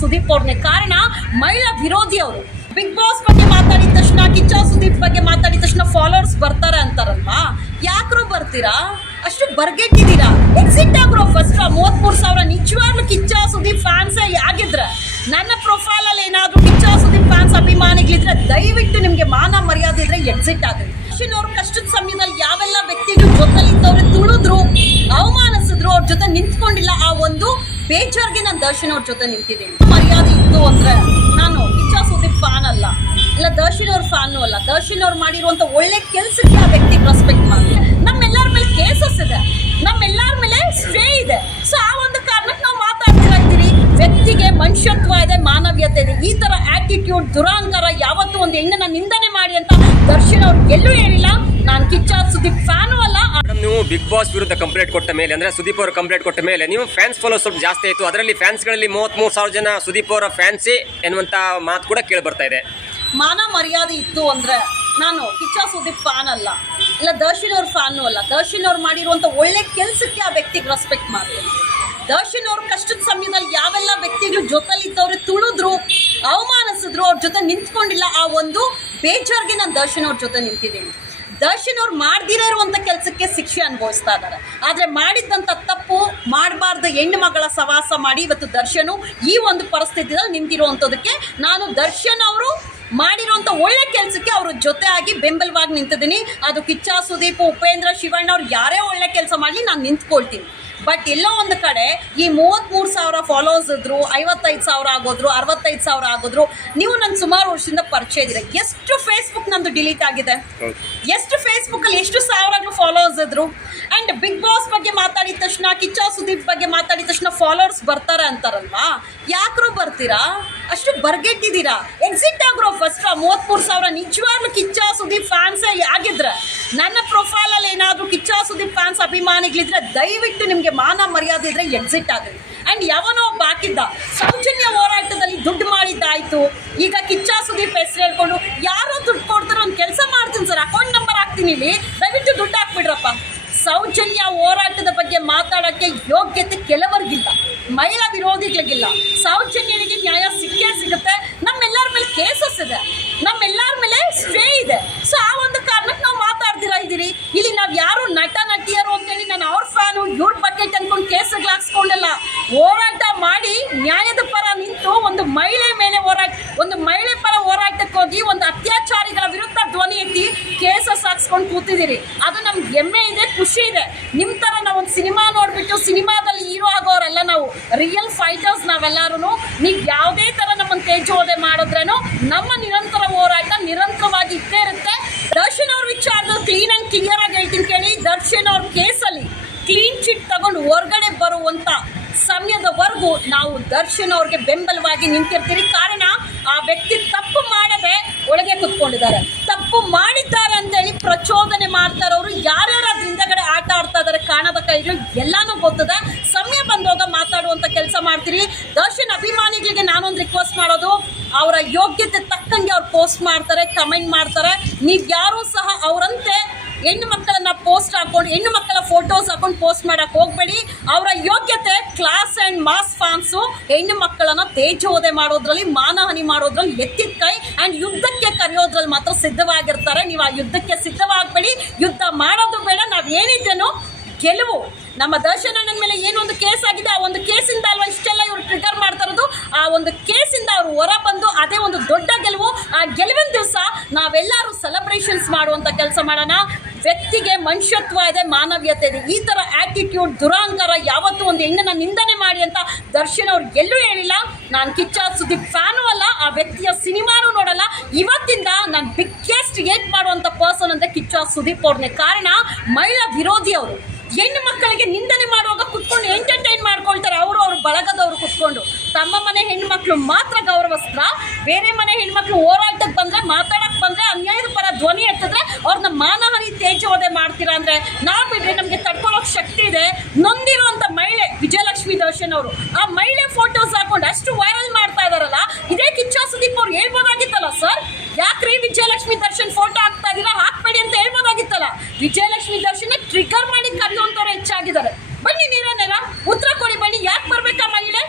ಸುದೀಪ್ ಅವ್ರನ್ನೇ. ಕಾರಣ ಮಹಿಳಾ ವಿರೋಧಿ ಅವರು. ಬಿಗ್ ಬಾಸ್ ಬಗ್ಗೆ ಮಾತಾಡಿದ ತಕ್ಷಣ, ಕಿಚ್ಚ ಸುದೀಪ್ ಬಗ್ಗೆ ಮಾತಾಡಿದ ತಕ್ಷಣ ಫಾಲೋವರ್ಸ್ ಬರ್ತಾರೆ ಅಂತಾರಲ್ವಾ, ಯಾಕ್ರೋ ಬರ್ತೀರಾ? ಅಷ್ಟು ಬರ್ಗೆಟ್ಟಿದ್ದೀರಾ, ಎಕ್ಸಿಟ್ ಆಗ್ರೋ ಫಸ್ಟ್. 33,000 ನಿಜವಾಗ್ಲೂ ಕಿಚ್ಚ ಸುದೀಪ್ ಫ್ಯಾನ್ಸ್ ಆಗಿದ್ರೆ, ನನ್ನ ಪ್ರೊಫೈಲಲ್ಲಿ ಏನಾದರೂ ಕಿಚ್ಚ ಸುದೀಪ್ ಫ್ಯಾನ್ಸ್ ಅಭಿಮಾನಿಗಳಿದ್ರೆ ದಯವಿಟ್ಟು ನಿಮಗೆ ಮಾನ ಮರ್ಯಾದೆ ಇದ್ರೆ ಎಕ್ಸಿಟ್ ಆಗ್ರಿ. ದರ್ಶನ್ ಅವ್ರ ಕಷ್ಟದ ಸಮಯದಲ್ಲಿ ಯಾವೆಲ್ಲ ವ್ಯಕ್ತಿಗಳು ಜೊತೆಲಿದ್ದವ್ರೆ ತುಳಿದ್ರು, ಅವಮಾನಿಸಿದ್ರು, ಅವ್ರ ಜೊತೆ ನಿಂತ್ಕೊಂಡಿಲ್ಲ, ಆ ಒಂದು ಬೇಜಾರ್ಗೆ ನಾನು ದರ್ಶನ್ ಅವ್ರ ಜೊತೆ ನಿಂತಿದ್ದೀನಿ. ಮರ್ಯಾದೆ ಇತ್ತು ಅಂದ್ರೆ ನಾನು ಕಿಚ್ಚ ಸುದೀಪ್ ಫ್ಯಾನ್ ಅಲ್ಲ, ಇಲ್ಲ ದರ್ಶನ್ ಅವ್ರ ಫ್ಯಾನು ಅಲ್ಲ. ದರ್ಶನ್ ಅವ್ರು ಮಾಡಿರುವಂತ ಒಳ್ಳೆ ಕೆಲಸಕ್ಕೆ ಆ ವ್ಯಕ್ತಿಗೆ ರೆಸ್ಪೆಕ್ಟ್ ಮಾಡಿ. ನಮ್ಮೆಲ್ಲರ ಮೇಲೆ ಕೇಸಸ್ ಇದೆ, ನಮ್ಮೆಲ್ಲರ ಮೇಲೆ ಸ್ಟೇ ಇದೆ. ಸೊ ಆ ಒಂದು ಕಾರಣಕ್ಕೆ ನಾವು ಮಾತಾಡ್ತಾ ಇದ್ದೀರಿ. ವ್ಯಕ್ತಿಗೆ ಮನುಷ್ಯತ್ವ ಇದೆ, ಮಾನವೀಯತೆ ಇದೆ. ಈ ತರ ಆಟಿಟ್ಯೂಡ್, ದುರಾಂಕಾರ, ಯಾವತ್ತೂ ಒಂದು ಹೆಣ್ಣನ್ನ ನಿಂದನೆ ಮಾಡಿ ಅಂತ ದರ್ಶನ್ ಅವ್ರು ಎಲ್ಲೂ ಹೇಳಿಲ್ಲ. ನಾನು ಕಿಚ್ಚ ಸುದೀಪ್ ಫ್ಯಾನು ಅಲ್ಲ. ನೀವು ಬಿಗ್ ಬಾಸ್ ವಿರುದ್ಧ ಕಂಪ್ಲೇಂಟ್ ಕೊಟ್ಟ ಮೇಲೆ, ಅಂದ್ರೆ ಸುದೀಪ್ ಅವರು ಕಂಪ್ಲೇಂಟ್ ಕೊಟ್ಟ ಮೇಲೆ ನೀವು ಫ್ಯಾನ್ಸ್ ಫಾಲೋ ಸ್ವಲ್ಪ ಜಾಸ್ತಿ ಆಯಿತು. ಅದರಲ್ಲಿ ಫ್ಯಾನ್ಸ್ಗಳಲ್ಲಿ 33,000 ಜನ ಸುದೀಪ್ ಅವರ ಫ್ಯಾನ್ಸೇ ಎನ್ನುವಂಥ ಮಾತು ಕೂಡ ಕೇಳಿ ಬರ್ತಾ ಇದೆ. ಮಾನ ಮರ್ಯಾದೆ ಇತ್ತು ಅಂದ್ರೆ ನಾನು ಕಿಚ್ಚ ಸುದೀಪ್ ಫ್ಯಾನ್ ಅಲ್ಲ, ಇಲ್ಲ ದರ್ಶನ್ ಅವ್ರ ಫ್ಯಾನು ಅಲ್ಲ. ದರ್ಶನ್ ಅವ್ರು ಮಾಡಿರುವಂಥ ಒಳ್ಳೆ ಕೆಲಸಕ್ಕೆ ಆ ವ್ಯಕ್ತಿಗೆ ರೆಸ್ಪೆಕ್ಟ್ ಮಾಡ್ತೀನಿ. ದರ್ಶನ್ ಅವ್ರ ಕಷ್ಟದ ಸಮಯದಲ್ಲಿ ಯಾವೆಲ್ಲ ವ್ಯಕ್ತಿಗಳು ಜೊತೆಲಿದ್ದವ್ರೆ ತುಳಿದ್ರು, ಅವಮಾನಿಸಿದ್ರು, ಅವ್ರ ಜೊತೆ ನಿಂತ್ಕೊಂಡಿಲ್ಲ, ಆ ಒಂದು ಬೇಜಾರ್ಗೆ ನಾನು ದರ್ಶನ್ ಅವ್ರ ಜೊತೆ ನಿಂತಿದ್ದೀನಿ. ದರ್ಶನ್ ಅವ್ರು ಮಾಡ್ದಿರೋ ಇರುವಂಥ ಕೆಲಸಕ್ಕೆ ಶಿಕ್ಷೆ ಅನುಭವಿಸ್ತಾ ಇದ್ದಾರೆ. ಆದರೆ ಮಾಡಿದ್ದಂಥ ತಪ್ಪು ಮಾಡಬಾರ್ದು ಹೆಣ್ಣು ಮಗಳ ಸವಾಸ ಮಾಡಿ ಇವತ್ತು ದರ್ಶನು ಈ ಒಂದು ಪರಿಸ್ಥಿತಿಯಲ್ಲಿ ನಿಂತಿರುವಂಥದ್ದಕ್ಕೆ ನಾನು ದರ್ಶನ್ ಅವರು ಮಾಡಿರೋಂಥ ಒಳ್ಳೆ ಕೆಲಸಕ್ಕೆ ಅವ್ರ ಜೊತೆ ಆಗಿ ಬೆಂಬಲವಾಗಿ ನಿಂತಿದ್ದೀನಿ. ಅದು ಕಿಚ್ಚ ಸುದೀಪ್, ಉಪೇಂದ್ರ, ಶಿವಣ್ಣ ಅವ್ರು ಯಾರೇ ಒಳ್ಳೆ ಕೆಲಸ ಮಾಡಲಿ ನಾನು ನಿಂತ್ಕೊಳ್ತೀನಿ. ಬಟ್ ಎಲ್ಲೋ ಒಂದು ಕಡೆ ಈ 33,000 ಫಾಲೋವರ್ಸ್ ಇದ್ರು, 55,000 ಆಗೋದ್ರು, 65,000 ಆಗೋದ್ರು. ನೀವು ನನ್ನ ಸುಮಾರು ವರ್ಷದಿಂದ ಪರಿಚಯ ಇದ್ದೀರ. ಎಷ್ಟು ಫೇಸ್ಬುಕ್ ನಂದು ಡಿಲೀಟ್ ಆಗಿದೆ, ಎಷ್ಟು ಫೇಸ್ಬುಕ್ಕಲ್ಲಿ ಎಷ್ಟು ಸಾವಿರಾಗ್ಲೂ ಫಾಲೋವರ್ಸ್ ಇದ್ರು. ಆ್ಯಂಡ್ ಬಿಗ್ ಬಾಸ್ ಬಗ್ಗೆ ಮಾತಾಡಿದ ತಕ್ಷಣ, ಕಿಚ್ಚ ಸುದೀಪ್ ಬಗ್ಗೆ ಮಾತಾಡಿದ ತಕ್ಷಣ ಫಾಲೋವರ್ಸ್ ಬರ್ತಾರೆ ಅಂತಾರಲ್ವಾ, ಯಾಕ್ರೋ ಬರ್ತೀರಾ? ಅಷ್ಟು ಬರ್ಗೆಟ್ಟಿದ್ದೀರಾ, ಎಕ್ಸಿಟ್ ಆಗ್ರೋ ಫಸ್ಟ್. 33,000 ನಿಜವಾಗ್ಲೂ ಕಿಚ್ಚ ಸುದೀಪ್ ಫ್ಯಾನ್ಸೇ ಆಗಿದ್ರೆ, ನನ್ನ ಪ್ರೊಫೈಲಲ್ಲಿ ಏನಾದರೂ ಕಿಚ್ಚ ಸುದೀಪ್ ಫ್ಯಾನ್ಸ್ ಅಭಿಮಾನಿಗಳಿದ್ರೆ ದಯವಿಟ್ಟು ನಿಮಗೆ ಮಾನ ಮರ್ಯಾದೆ ಇದ್ರೆ ಎಕ್ಸಿಟ್ ಆಗ್ರಿ. ಆ್ಯಂಡ್ ಯಾವನೋ ಒಬ್ಬ ಹಾಕಿದ್ದ ಸೌಜನ್ಯ ಹೋರಾಟದಲ್ಲಿ ದುಡ್ಡು ಮಾಡಿದ್ದಾಯ್ತು, ಈಗ ಕಿಚ್ಚ ಸುದೀಪ್ ಹೆಸರು ಹೇಳ್ಕೊಂಡು ಯಾರೋ ದುಡ್ಡು ಕೊಡ್ತಾರೆ, ಒಂದು ಕೆಲಸ ಮಾಡ್ತೀನಿ ಸರ್, ಅಕೌಂಟ್ ನಂಬರ್ ಹಾಕ್ತೀನಿ, ಇಲ್ಲಿ ದಯವಿಟ್ಟು ದುಡ್ಡು ಹಾಕ್ಬಿಡ್ರಪ್ಪ. ಸೌಜನ್ಯ ಹೋರಾಟದ ಬಗ್ಗೆ ಮಾತಾಡೋಕ್ಕೆ ಯೋಗ್ಯತೆ ಕೆಲವರಿಗಿಲ್ಲ, ಮಹಿಳಾ ವಿರೋಧಿಗಳಿಗಿಲ್ಲ. ಸೌಜನ್ಯನಿಗೆ ನ್ಯಾಯ ಸಿಕ್ಕೇ ಸಿಗುತ್ತೆ. ನಮ್ಮೆಲ್ಲರ ಮೇಲೆ ಕೇಸಸ್ ಇದೆ, ನಮ್ಮೆಲ್ಲರ ಮೇಲೆ ಸ್ಟೇ ಇದೆ. ಸೊ ಆ ಒಂದು ಕಾರಣಕ್ಕೆ ನಾವು ಮಾತಾಡ್ದಿರಾ ಇದ್ದೀರಿ. ಇಲ್ಲಿ ನಾವು ಯಾರು ನಟ ನಟಿಯರು ಅಂತೇಳಿ ನಾನು ಅವ್ರ ಫ್ಯಾನು ಇವ್ರ ಬಕೆಟ್ ಅಂದ್ಕೊಂಡು ಕೇಸ್ಗಳು ಹಾಕ್ಸ್ಕೊಂಡಲ್ಲ. ಹೋರಾಟ ಮಾಡಿ ನ್ಯಾಯದ ಪರ ನಿಂತು ಒಂದು ಮಹಿಳೆ ಮೇಲೆ ಹೋರಾಟ, ಒಂದು ಮಹಿಳೆ ಪರ ಹೋರಾಟಕ್ಕೆ ಹೋಗಿ ಒಂದು ಅತ್ಯಾಚಾರಿಗಳ ವಿರುದ್ಧ ಧ್ವನಿ ಎತ್ತಿ ಕೇಸಸ್ ಹಾಕ್ಸ್ಕೊಂಡು ಕೂತಿದ್ದೀರಿ. ಅದು ನಮ್ಗೆ ಹೆಮ್ಮೆ ಇದೆ, ಖುಷಿ ಇದೆ. ನಿಮ್ಮ ಥರ ನಾವು ಒಂದು ಸಿನಿಮಾ ನೋಡಿಬಿಟ್ಟು ಸಿನಿಮಾದಲ್ಲಿ ಹೀರೋ ಆಗೋರೆಲ್ಲ ನಾವು ರಿಯಲ್ ಫೈಟರ್ಸ್ ನಾವೆಲ್ಲರೂ. ನೀವು ಯಾವುದೇ ಥರ ನಮ್ಮನ್ನು ತೇಜೋದೆ ಮಾಡಿದ್ರೇನು ನಮ್ಮ ನಿರಂತರ ಹೋರಾಟ ನಿರಂತರವಾಗಿ ಇದ್ದೇ ಇರುತ್ತೆ. ದರ್ಶನ್ ಅವ್ರ ವಿಚಾರದಲ್ಲಿ ಕ್ಲೀನ್ ಆ್ಯಂಡ್ ಕ್ಲಿಯರ್ ಆಗಿ ಹೇಳ್ತೀನಿ ಕೇಳಿ. ದರ್ಶನ್ ಅವ್ರ ಕೇಸಲ್ಲಿ ಕ್ಲೀನ್ ಚಿಟ್ ತಗೊಂಡು ಹೊರಗಡೆ ಬರುವಂಥ ಸಮಯದವರೆಗೂ ನಾವು ದರ್ಶನ್ ಅವ್ರಿಗೆ ಬೆಂಬಲವಾಗಿ ನಿಂತಿರ್ತೀರಿ. ಕಾರಣ ಆ ವ್ಯಕ್ತಿ ತಪ್ಪು ಮಾಡದೆ ಒಳಗೆ ಕುತ್ಕೊಂಡಿದ್ದಾರೆ, ತಪ್ಪು ಮಾಡಿದ್ದಾರೆ ಅಂತೇಳಿ ಪ್ರಚೋದನೆ ಮಾಡ್ತಾರವರು. ಯಾರ್ಯಾರು ಅದ್ರ ಹಿಂದಗಡೆ ಆಟ ಆಡ್ತಾ ಇದ್ದಾರೆ, ಕಾಣದ ಕೈಗಳು ಎಲ್ಲಾನು ಗೊತ್ತದೆ. ಸಮಯ ಬಂದಾಗ ಮಾತಾಡುವಂಥ ಕೆಲಸ ಮಾಡ್ತೀರಿ. ದರ್ಶನ್ ಅಭಿಮಾನಿಗಳಿಗೆ ನಾನೊಂದು ರಿಕ್ವೆಸ್ಟ್ ಮಾಡೋದು, ಅವರ ಯೋಗ್ಯತೆ ತಕ್ಕಂಗೆ ಅವ್ರು ಪೋಸ್ಟ್ ಮಾಡ್ತಾರೆ, ಕಮೆಂಟ್ ಮಾಡ್ತಾರೆ. ನೀವು ಯಾರೂ ಸಹ ಅವರಂತೆ ಹೆಣ್ಣು ಮಕ್ಕಳನ್ನ ಪೋಸ್ಟ್ ಹಾಕೊಂಡು, ಹೆಣ್ಣು ಮಕ್ಕಳ ಫೋಟೋಸ್ ಹಾಕೊಂಡು ಪೋಸ್ಟ್ ಮಾಡಕ್ಕೆ ಹೋಗಬೇಡಿ. ಅವರ ಯೋಗ್ಯತೆ ಕ್ಲಾಸ್ ಆ್ಯಂಡ್ ಮಾಸ್ ಫ್ಯಾನ್ಸು ಹೆಣ್ಣು ಮಕ್ಕಳನ್ನ ತೇಜೋದೆ ಮಾಡೋದ್ರಲ್ಲಿ, ಮಾನಹಾನಿ ಮಾಡೋದ್ರಲ್ಲಿ ಎತ್ತಿದ ಕೈ. ಆ್ಯಂಡ್ ಯುದ್ಧಕ್ಕೆ ಕರೆಯೋದ್ರಲ್ಲಿ ಮಾತ್ರ ಸಿದ್ಧವಾಗಿರ್ತಾರೆ. ನೀವು ಆ ಯುದ್ಧಕ್ಕೆ ಸಿದ್ಧವಾಗಬೇಡಿ. ಯುದ್ಧ ಮಾಡೋದು ಬೇಡ. ನಾವು ಏನಿದ್ದೇನೋ ಗೆಲುವು. ನಮ್ಮ ದರ್ಶನ್ ಅಣ್ಣನ ಮೇಲೆ ಏನೊಂದು ಕೇಸ್ ಆಗಿದೆ, ಆ ಒಂದು ಕೇಸಿಂದ ಅಲ್ವಾ ಇಷ್ಟೆಲ್ಲ ಇವರು ಟ್ರಿಗರ್ ಮಾಡ್ತಾ ಇರೋದು. ಆ ಒಂದು ಕೇಸಿಂದ ಅವರು ಹೊರ ಬಂದು ಅದೇ ಒಂದು ದೊಡ್ಡ ಗೆಲುವು. ಆ ಗೆಲುವಿನ ದಿವಸ ನಾವೆಲ್ಲರೂ ಸೆಲೆಬ್ರೇಷನ್ಸ್ ಮಾಡುವಂಥ ಕೆಲಸ ಮಾಡೋಣ. ವ್ಯಕ್ತಿಗೆ ಮನುಷ್ಯತ್ವ ಇದೆ, ಮಾನವೀಯತೆ ಇದೆ. ಈ ಥರ ಆ್ಯಟಿಟ್ಯೂಡ್, ದುರಾಂಕಾರ, ಯಾವತ್ತೂ ಒಂದು ಹೆಣ್ಣನ್ನು ನಿಂದನೆ ಮಾಡಿ ಅಂತ ದರ್ಶನ್ ಅವ್ರು ಎಲ್ಲೂ ಹೇಳಿಲ್ಲ. ನಾನು ಕಿಚ್ಚ ಸುದೀಪ್ ಫ್ಯಾನು ಅಲ್ಲ, ಆ ವ್ಯಕ್ತಿಯ ಸಿನಿಮಾನೂ ನೋಡಲ್ಲ. ಇವತ್ತಿಂದ ನಾನು ಬಿಗ್ಗೆಸ್ಟ್ ಏಟ್ ಮಾಡುವಂಥ ಪರ್ಸನ್ ಅಂದರೆ ಕಿಚ್ಚ ಸುದೀಪ್ ಅವ್ರನ್ನೇ. ಕಾರಣ ಮಹಿಳಾ ವಿರೋಧಿ ಅವರು. ಹೆಣ್ಣು ಮಕ್ಕಳಿಗೆ ನಿಂದನೆ ಮಾಡುವಾಗ ಕುತ್ಕೊಂಡು ಎಂಟರ್ಟೈನ್ ಮಾಡ್ಕೊಳ್ತಾರೆ. ಅವರು ಅವ್ರ ಬಳಗದವರು ಕುತ್ಕೊಂಡು ತಮ್ಮ ಮನೆ ಹೆಣ್ಣು ಮಕ್ಕಳು ಮಾತ್ರ ಗೌರವಿಸ್ತ್ರ, ಬೇರೆ ಮನೆ ಹೆಣ್ಮಕ್ಳು ಹೋರಾಟಕ್ಕೆ ಬಂದರೆ, ಮಾತಾಡಕ್ಕೆ ಬಂದರೆ, ಅನ್ಯಾಯದ ಪರ ಧ್ವನಿ ಎತ್ತಿದ್ರೆ ಅವ್ರನ್ನ ಮಾನಹಾನಿ ತೇಜೋದೆ ಮಾಡ್ತೀರಾ ಅಂದರೆ ನಾವು ಬಿಡ್ರಿ. ನಮಗೆ ತಡ್ಕೊಳ್ಳೋಕೆ ಶಕ್ತಿ ಇದೆ. ನೊಂದಿರುವಂಥ ಮಹಿಳೆ ವಿಜಯಲಕ್ಷ್ಮಿ ದರ್ಶನ್ ಅವರು ಆ ಮಹಿಳೆ ಫೋಟೋಸ್ ಹಾಕೊಂಡು ಅಷ್ಟು ವೈರಲ್ ಮಾಡ್ತಾ ಇದಾರಲ್ಲ, ಇದೇ ಕಿಚ್ಚ ಸುದೀಪ್ ಅವ್ರು ಹೇಳ್ಬೋದಾಗಿತ್ತಲ್ಲ ಸರ್, ಯಾಕ್ರಿ ವಿಜಯಲಕ್ಷ್ಮಿ ದರ್ಶನ್ ಫೋಟೋ ಹಾಕ್ತಾ ಇದೀರಾ, ಹಾಕ್ಬೇಡಿ ಅಂತ ಹೇಳ್ಬೋದಾಗಿತ್ತಲ್ಲ. ವಿಜಯಲಕ್ಷ್ಮಿ ದರ್ಶನ್ ಟ್ರಿಗರ್ ಮಾಡಿ ಕರೆಯುವಂಥವ್ರು ಹೆಚ್ಚಾಗಿದ್ದಾರೆ. ಬನ್ನಿ ನೀರನ್ನೆಲ್ಲ ಉತ್ತರ ಕೊಡಿ, ಬನ್ನಿ. ಯಾಕೆ ಬರ್ಬೇಕಾ ಮಹಿಳೆ?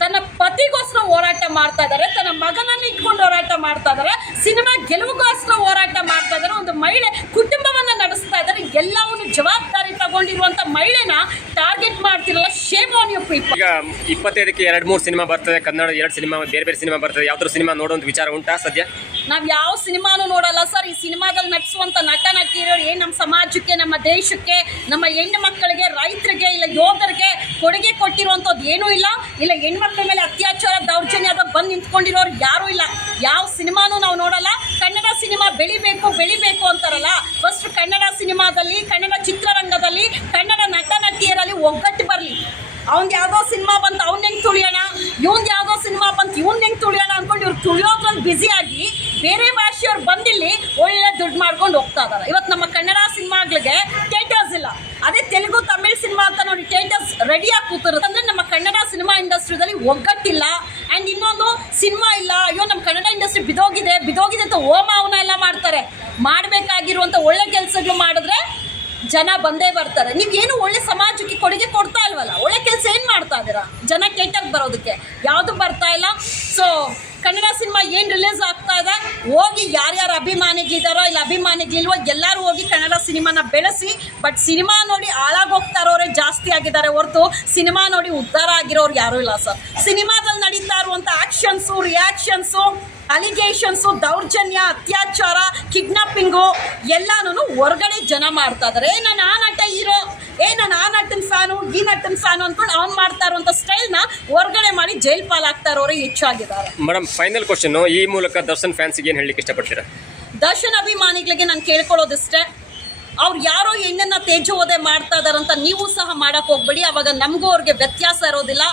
ತನ್ನ ಪತಿಗೋಸ್ಕರ ಹೋರಾಟ ಮಾಡ್ತಾ ಇದ್ದಾರೆ, ತನ್ನ ಮಗನನ್ನು ಇಟ್ಕೊಂಡು ಹೋರಾಟ ಮಾಡ್ತಾ ಇದ್ದಾರೆ, ಸಿನಿಮಾ ಗೆಲುವಿಗೋಸ್ಕರ ಹೋರಾಟ ಮಾಡ್ತಾ ಇದ್ದಾರೆ, ಒಂದು ಮಹಿಳೆ ಕುಟುಂಬವನ್ನ ನಡೆಸ್ತಾ ಇದ್ದಾರೆ. ಎಲ್ಲವನ್ನು ಜವಾಬ್ದಾರಿ ತಗೊಂಡಿರುವಂತ ಮಹಿಳೆನ ಟಾರ್ಗೆಟ್ ಮಾಡ್ತಿರಲ್ಲ. Shame on you people. ಈಗ 25ಕ್ಕೆ 2-3 ಸಿನಿಮಾ ಬರ್ತದೆ, ಕನ್ನಡ 2 ಸಿನಿಮಾ, ಬೇರೆ ಸಿನಿಮಾ ಬರ್ತದೆ. ಯಾವ್ದಾದ್ರು ಸಿನಿಮಾ ನೋಡುವಂತ ವಿಚಾರ ಉಂಟಾ ಸದ್ಯ? ನಾವ್ ಯಾವ ಸಿನಿಮಾನು ನೋಡಲ್ಲ ಸರ್. ಈ ಸಿನಿಮಾದಲ್ಲಿ ನಟಿಸುವಂತ ನಟ ನಟಿಯರು ಏನ್ ನಮ್ಮ ಸಮಾಜಕ್ಕೆ, ನಮ್ಮ ದೇಶಕ್ಕೆ, ನಮ್ಮ ಹೆಣ್ಣು ಮಕ್ಕಳಿಗೆ, ರೈತರಿಗೆ, ಇಲ್ಲ ಯೋಧರಿಗೆ ಕೊಡುಗೆ ಕೊಟ್ಟಿರುವಂತದ್ದು ಏನೂ ಇಲ್ಲ. ಇಲ್ಲ ಹೆಣ್ಮಕ್ಳ ಮೇಲೆ ಅತ್ಯಾಚಾರ, ದೌರ್ಜನ್ಯ ಬಂದು ನಿಂತ್ಕೊಂಡಿರೋರು ಯಾರೂ ಇಲ್ಲ. ಯಾವ ಸಿನಿಮಾನು ನಾವು ನೋಡಲ್ಲ. ಕನ್ನಡ ಸಿನಿಮಾ ಬೆಳಿಬೇಕು ಅಂತಾರಲ್ಲ, ಫಸ್ಟ್ ಕನ್ನಡ ಸಿನಿಮಾದಲ್ಲಿ, ಕನ್ನಡ ಚಿತ್ರರಂಗದಲ್ಲಿ, ಕನ್ನಡ ನಟ ನಟಿಯರಲ್ಲಿ ಒಗ್ಗಟ್ಟು ಬರಲಿ. ಅವ್ನ್ ಯಾವ್ದೋ ಸಿನಿಮಾ ಬಂತು ಅವ್ನ ಹೆಂಗ್ ತುಳಿಯೋಣ, ಇವ್ನ್ ಯಾವ್ದೋ ಸಿನಿಮಾ ಬಂತು ಇವ್ನ ಹೆಂಗ್ ತುಳಿಯೋಣ ಅನ್ಕೊಂಡು ಇವ್ರು ತುಳಿಯೋದ್ರಲ್ಲಿ ಬ್ಯುಸಿ ಆಗಿ ಬೇರೆ ಭಾಷೆಯವ್ರು ಬಂದಿಲ್ಲಿ ಒಳ್ಳೆ ದುಡ್ಡು ಮಾಡ್ಕೊಂಡು ಹೋಗ್ತಾ ಇದಾರೆ. ಇವತ್ತು ನಮ್ಮ ಕನ್ನಡ ಸಿನಿಮಾಗಳಿಗೆ ಥಿಯೇಟರ್ಸ್ ಇಲ್ಲ. ಅದೇ ತೆಲುಗು, ತಮಿಳ್ ಸಿನಿಮಾ ಅಂತ ನೋಡಿ ಥಿಯೇಟರ್ಸ್ ರೆಡಿಯಾಗಿ ಕೂತಿರುತ್ತೆ. ಅಂದ್ರೆ ನಮ್ಮ ಕನ್ನಡ ಸಿನಿಮಾ ಇಂಡಸ್ಟ್ರಿದಲ್ಲಿ ಒಗ್ಗಟ್ಟಿಲ್ಲ. ಆ್ಯಂಡ್ ಇನ್ನೊಂದು ಸಿನಿಮಾ ಇಲ್ಲ, ಅಯ್ಯೋ ನಮ್ಮ ಕನ್ನಡ ಇಂಡಸ್ಟ್ರಿ ಬಿದೋಗಿದೆ ಅಂತ ಹೋಮ ಅವನ ಎಲ್ಲ ಮಾಡ್ತಾರೆ. ಮಾಡಬೇಕಾಗಿರುವಂಥ ಒಳ್ಳೆ ಕೆಲಸಗಳು ಮಾಡಿದ್ರೆ ಜನ ಬಂದೇ ಬರ್ತಾರೆ. ನೀವೇನು ಒಳ್ಳೆ ಸಮಾಜಕ್ಕೆ ಕೊಡುಗೆ ಕೊಡ್ತಾ ಇಲ್ವಲ್ಲ, ಒಳ್ಳೆ ಕೆಲಸ ಏನು ಮಾಡ್ತಾ ಇದ್ದೀರಾ? ಜನ ಥಿಯೇಟರ್ಗೆ ಬರೋದಕ್ಕೆ ಯಾವುದು ಬರ್ತಾ ಇಲ್ಲ. ಸೊ ಕನ್ನಡ ಸಿನಿಮಾ ಏನು ರಿಲೀಸ್ ಆಗ್ತಾ ಇದೆ, ಹೋಗಿ ಯಾರ್ಯಾರು ಅಭಿಮಾನಿಗಳಿದ್ದಾರೋ ಇಲ್ಲ ಅಭಿಮಾನಿಗಳಿಲ್ವೋ ಎಲ್ಲರೂ ಹೋಗಿ ಕನ್ನಡ ಸಿನಿಮಾನ ಬೆಳೆಸಿ. ಬಟ್ ಸಿನಿಮಾ ನೋಡಿ ಹಾಳಾಗೋಗ್ತಾ ಇರೋರೇ ಜಾಸ್ತಿ ಆಗಿದ್ದಾರೆ ಹೊರತು ಸಿನಿಮಾ ನೋಡಿ ಉದ್ಧಾರ ಆಗಿರೋರು ಯಾರೂ ಇಲ್ಲ ಸರ್. ಸಿನಿಮಾದಲ್ಲಿ ನಡೀತಾ ಇರುವಂಥ ಆ್ಯಕ್ಷನ್ಸು, ರಿಯಾಕ್ಷನ್ಸು, ಅಲಿಗೇಷನ್ಸು, ದೌರ್ಜನ್ಯ, ಅತ್ಯಾಚಾರ, ಕಿಡ್ನಾಪಿಂಗು ಎಲ್ಲಾನು ಹೊರಗಡೆ ಜನ ಮಾಡ್ತಾ ಇದ್ದಾರೆ. ನಾನು ಆ ನಟ ಹೀರೋ, ನಾನು ಆ ನಟನ ಫ್ಯಾನು, ಈ ನಟನ ಫ್ಯಾನು ಅಂದ್ಕೊಂಡು ಅವ್ನು ಮಾಡ್ತಾ ಇರುವಂಥ ಸ್ಟೈಲ್ನ ಹೊರಗಡೆ ಮಾಡಿ ಜೈಲ್ ಪಾಲಾಗ್ತಾ ಇರೋರೇ ಹೆಚ್ಚಾಗಿದ್ದಾರೆ. ಮೇಡಮ್, ಫೈನಲ್ ಕ್ವಶನ್, ಈ ಮೂಲಕ ದರ್ಶನ್ ಫ್ಯಾನ್ಸಿಗೆ ಏನು ಹೇಳಲಿಕ್ಕೆ ಇಷ್ಟಪಡ್ತೀರಾ? ದರ್ಶನ್ ಅಭಿಮಾನಿಗಳಿಗೆ ನಾನು ಕೇಳ್ಕೊಳ್ಳೋದಿಷ್ಟೇ, ಅವ್ರು ಯಾರೋ ಹೆಣ್ಣನ್ನು ತೇಜೋವಧೆ ಮಾಡ್ತಾ ಇದಾರಂತ ನೀವು ಸಹ ಮಾಡಕ್ಕೆ ಹೋಗ್ಬೇಡಿ. ಅವಾಗ ನಮಗೂ ಅವ್ರಿಗೆ ವ್ಯತ್ಯಾಸ ಇರೋದಿಲ್ಲ.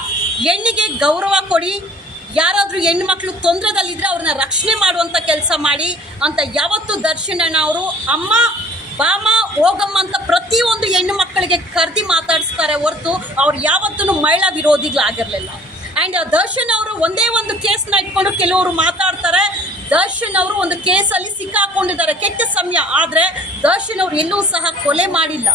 ಹೆಣ್ಣಿಗೆ ಗೌರವ ಕೊಡಿ. ಯಾರಾದರೂ ಹೆಣ್ಣು ಮಕ್ಕಳು ತೊಂದರೆದಲ್ಲಿದ್ದರೆ ಅವ್ರನ್ನ ರಕ್ಷಣೆ ಮಾಡುವಂಥ ಕೆಲಸ ಮಾಡಿ ಅಂತ ಯಾವತ್ತೂ ದರ್ಶನ್ ಅಣ್ಣ ಅವರು ಅಮ್ಮ, ಬಾಮ, ಹೋಗಮ್ಮ ಅಂತ ಪ್ರತಿಯೊಂದು ಹೆಣ್ಣು ಮಕ್ಕಳಿಗೆ ಕರೆದಿ ಮಾತಾಡಿಸ್ತಾರೆ ಹೊರತು ಅವ್ರು ಯಾವತ್ತೂ ಮಹಿಳಾ ವಿರೋಧಿಗಳಾಗಿರಲಿಲ್ಲ. ಆ್ಯಂಡ್ ದರ್ಶನ್ ಅವರು ಒಂದೇ ಒಂದು ಕೇಸ್ನ ಇಟ್ಕೊಂಡು ಕೆಲವರು ಮಾತಾಡ್ತಾರೆ. ದರ್ಶನ್ ಅವರು ಒಂದು ಕೇಸಲ್ಲಿ ಸಿಕ್ಕಾಕೊಂಡಿದ್ದಾರೆ, ಕೆಟ್ಟ ಸಮಯ. ಆದರೆ ದರ್ಶನ್ ಅವರು ಎಲ್ಲೂ ಸಹ ಕೊಲೆ ಮಾಡಿಲ್ಲ.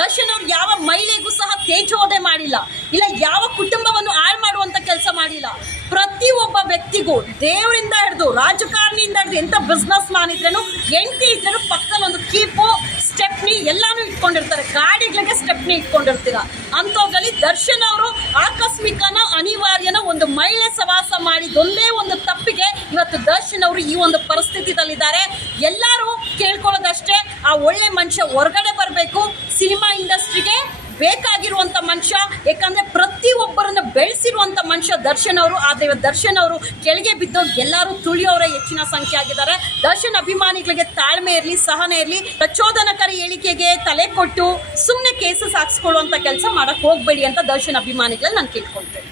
ದರ್ಶನ್ ಅವರು ಯಾವ ಮಹಿಳೆಗೂ ಸಹ ತೇಜೋವಧೆ ಮಾಡಿಲ್ಲ, ಇಲ್ಲ ಯಾವ ಕುಟುಂಬವನ್ನು ಹಾಳು ಮಾಡುವಂಥ ಕೆಲಸ ಮಾಡಿಲ್ಲ. ಪ್ರತಿಯೊಬ್ಬ ವ್ಯಕ್ತಿಗೂ ದೇವರಿಂದ ಹಿಡಿದು ರಾಜಕಾರಣಿಯಿಂದ ಹಿಡಿದು ಎಂಥ ಬಿಸ್ನೆಸ್ ಮ್ಯಾನ್ ಇದ್ರೂ, ಹೆಂಡತಿ ಇದ್ರೂ ಪಕ್ಕದಲ್ಲಿ ಒಂದು ಕೀಪು, ಸ್ಟೆಪ್ನಿ ಎಲ್ಲಾನು ಇಟ್ಕೊಂಡಿರ್ತಾರೆ. ಗಾಡಿಗಳಿಗೆ ಸ್ಟೆಪ್ನಿ ಇಟ್ಕೊಂಡಿರ್ತೀರ. ಅಂಥದ್ರಲ್ಲಿ ದರ್ಶನ್ ಅವರು ಆಕಸ್ಮಿಕನ ಅನಿವಾರ್ಯನ ಒಂದು ಮಹಿಳೆ ಸವಾಸ ಮಾಡಿದೊಂದೇ ಒಂದು ತಪ್ಪಿಗೆ ಇವತ್ತು ದರ್ಶನ್ ಅವರು ಈ ಒಂದು ಪರಿಸ್ಥಿತಿದಲ್ಲಿದ್ದಾರೆ. ಎಲ್ಲರೂ ಕೇಳ್ಕೊಳ್ಳೋದಷ್ಟೇ, ಆ ಒಳ್ಳೆ ಮನುಷ್ಯ ಹೊರಗಡೆ ಬರಬೇಕು. ಸಿನಿಮಾ ಇಂಡಸ್ಟ್ರಿಗೆ ಬೇಕಾಗಿರುವಂಥ ಮನುಷ್ಯ, ಯಾಕಂದರೆ ಪ್ರತಿಯೊಬ್ಬರನ್ನು ಬೆಳೆಸಿರುವಂಥ ಮನುಷ್ಯ ದರ್ಶನ್ ಅವರು. ಆದರೆ ಇವತ್ತು ದರ್ಶನ್ ಅವರು ಕೆಳಗೆ ಬಿದ್ದು ಎಲ್ಲರೂ ತುಳಿಯೋರೇ ಹೆಚ್ಚಿನ ಸಂಖ್ಯೆ ಆಗಿದ್ದಾರೆ. ದರ್ಶನ್ ಅಭಿಮಾನಿಗಳಿಗೆ ತಾಳ್ಮೆ ಇರಲಿ, ಸಹನೆ ಇರಲಿ. ಪ್ರಚೋದನಕಾರಿ ಹೇಳಿಕೆಗೆ ತಲೆ ಕೊಟ್ಟು ಸುಮ್ಮನೆ ಕೇಸಸ್ ಹಾಕ್ಸ್ಕೊಳ್ಳುವಂಥ ಕೆಲಸ ಮಾಡೋಕ್ಕೆ ಹೋಗಬೇಡಿ ಅಂತ ದರ್ಶನ್ ಅಭಿಮಾನಿಗಳಲ್ಲಿ ನಾನು ಕೇಳ್ಕೊಳ್ತೇನೆ.